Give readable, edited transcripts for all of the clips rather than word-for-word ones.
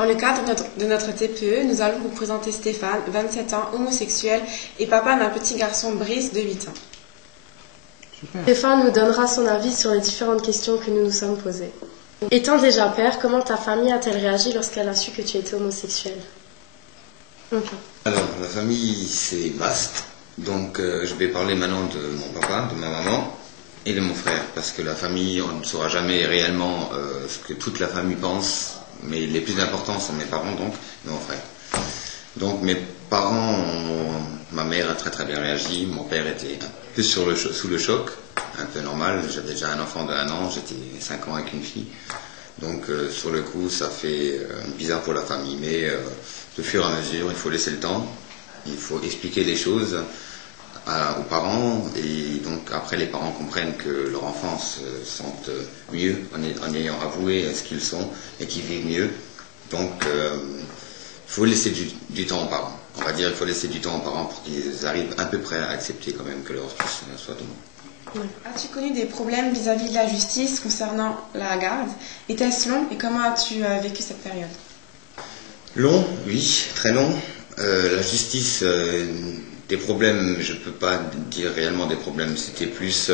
Dans le cadre de notre TPE, nous allons vous présenter Stéphane, 27 ans, homosexuel et papa d'un petit garçon Brice de 8 ans. Super. Stéphane nous donnera son avis sur les différentes questions que nous nous sommes posées. Étant déjà père, comment ta famille a-t-elle réagi lorsqu'elle a su que tu étais homosexuel? Alors, la famille, c'est vaste. Donc, je vais parler maintenant de mon papa, de ma maman et de mon frère. Parce que la famille, on ne saura jamais réellement ce que toute la famille pense. Mais les plus importants sont mes parents, donc, et mon frère. Donc, mes parents, ma mère a très très bien réagi. Mon père était un peu sous le choc, un peu normal. J'avais déjà un enfant de 1 an, j'étais 5 ans avec une fille. Donc, sur le coup, ça fait bizarre pour la famille. Mais de fur et à mesure, il faut laisser le temps. Il faut expliquer les choses aux parents. Et donc, après, les parents comprennent que leur enfant se sente mieux en ayant avoué ce qu'ils sont et qu'ils vivent mieux. Donc, il faut laisser du temps aux parents. On va dire qu'il faut laisser du temps aux parents pour qu'ils arrivent à peu près à accepter quand même que leur fils soit homo. As-tu connu des problèmes vis-à-vis de la justice concernant la garde? Était-ce long et comment as-tu vécu cette période? Long, oui, très long. La justice, des problèmes, je ne peux pas dire réellement des problèmes, c'était plus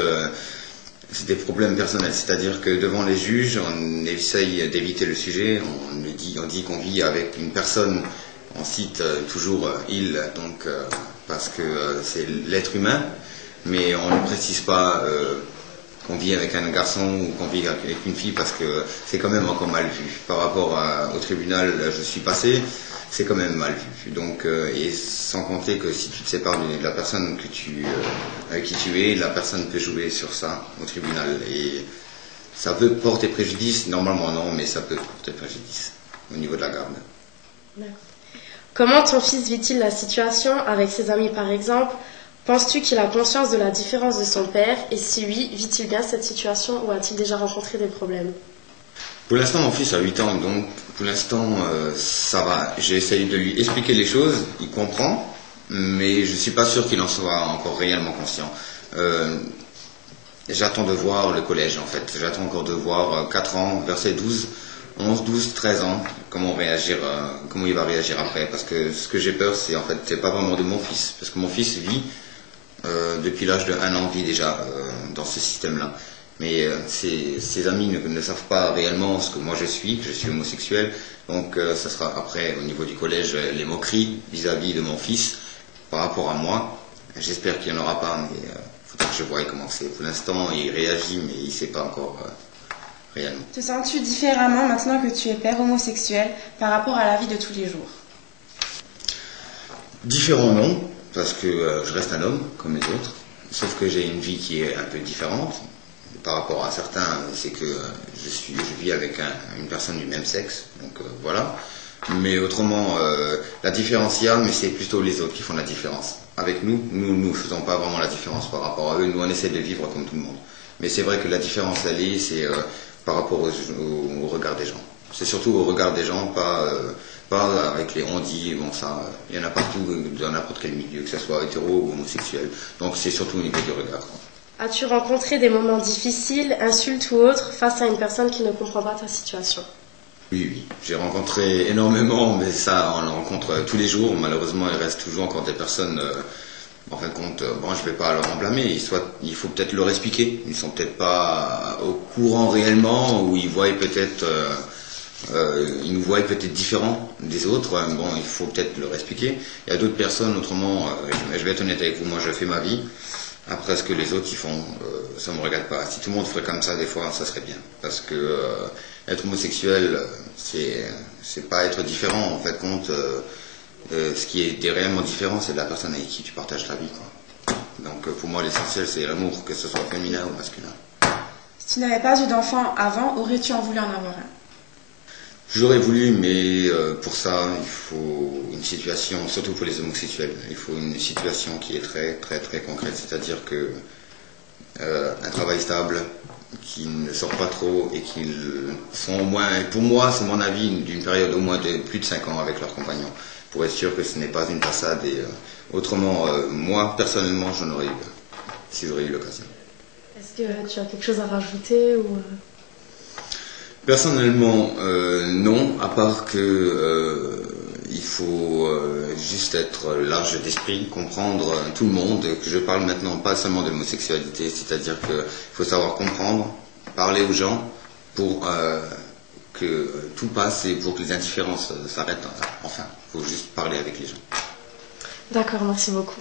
c'est des problèmes personnels. C'est-à-dire que devant les juges, on essaye d'éviter le sujet, on dit qu'on vit avec une personne, on cite toujours il, donc, parce que c'est l'être humain, mais on ne précise pas qu'on vit avec un garçon ou qu'on vit avec une fille parce que c'est quand même encore mal vu. Par rapport au tribunal, je suis passé, c'est quand même mal vu. Donc, et sans compter que si tu te sépares de la personne avec qui tu es, la personne peut jouer sur ça au tribunal. Et ça peut porter préjudice, normalement non, mais ça peut porter préjudice au niveau de la garde. Comment ton fils vit-il la situation avec ses amis par exemple? Penses-tu qu'il a conscience de la différence de son père? Et si oui, vit-il bien cette situation ou a-t-il déjà rencontré des problèmes? Pour l'instant, mon fils a 8 ans, donc pour l'instant, ça va. J'ai essayé de lui expliquer les choses, il comprend, mais je ne suis pas sûr qu'il en soit encore réellement conscient. J'attends de voir le collège, en fait. J'attends encore de voir 4 ans, verset 12, 11, 12, 13 ans, comment il va réagir après. Parce que ce que j'ai peur, c'est en fait, c'est pas vraiment de mon fils. Parce que mon fils vit, depuis l'âge de 1 an, vit déjà dans ce système-là. Mais ses amis ne savent pas réellement ce que moi je suis homosexuel. Donc ça sera après, au niveau du collège, les moqueries vis-à-vis de mon fils par rapport à moi. J'espère qu'il n'y en aura pas, mais il faudra que je voie comment c'est. Pour l'instant, il réagit, mais il ne sait pas encore réellement. Te sens-tu différemment maintenant que tu es père homosexuel par rapport à la vie de tous les jours? Différent non, parce que je reste un homme comme les autres, sauf que j'ai une vie qui est un peu différente. Par rapport à certains, c'est que je vis avec une personne du même sexe, donc voilà. Mais autrement, la différence il y a, mais c'est plutôt les autres qui font la différence. Avec nous ne faisons pas vraiment la différence par rapport à eux, nous on essaie de vivre comme tout le monde. Mais c'est vrai que la différence elle est, c'est par rapport au regard des gens. C'est surtout au regard des gens, pas avec les on-dit, bon ça, il y en a partout dans n'importe quel milieu, que ce soit hétéro ou homosexuel. Donc c'est surtout au niveau du regard. As-tu rencontré des moments difficiles, insultes ou autres, face à une personne qui ne comprend pas ta situation? Oui. J'ai rencontré énormément, mais ça, on le rencontre tous les jours. Malheureusement, il reste toujours encore des personnes, en fin de compte, bon, je ne vais pas leur en blâmer. Il faut peut-être leur expliquer. Ils ne sont peut-être pas au courant réellement, ou ils voient peut-être... ils nous voient peut-être différents des autres. Bon, il faut peut-être leur expliquer. Il y a d'autres personnes, autrement, je vais être honnête avec vous, moi je fais ma vie. Après, ce que les autres y font, ça ne me regarde pas. Si tout le monde ferait comme ça, des fois, ça serait bien. Parce que être homosexuel, c'est pas être différent. En fait, compte, ce qui est réellement différent, c'est la personne avec qui tu partages ta vie, quoi. Donc, pour moi, l'essentiel, c'est l'amour, que ce soit féminin ou masculin. Si tu n'avais pas eu d'enfant avant, aurais-tu en voulu en avoir un? J'aurais voulu, mais pour ça, il faut une situation, surtout pour les homosexuels, il faut une situation qui est très, très, très concrète, c'est-à-dire que un travail stable, qui ne sort pas trop et qu'ils sont au moins, pour moi, c'est mon avis, d'une période au moins de plus de 5 ans avec leurs compagnons, pour être sûr que ce n'est pas une passade. Et autrement, moi, personnellement, j'en aurais eu, si j'aurais eu l'occasion. Est-ce que tu as quelque chose à rajouter ou... Personnellement, non, à part que il faut juste être large d'esprit, comprendre tout le monde, que je parle maintenant pas seulement de l'homosexualité, c'est-à-dire qu'il faut savoir comprendre, parler aux gens pour que tout passe et pour que les indifférences s'arrêtent. Enfin, il faut juste parler avec les gens. D'accord, merci beaucoup.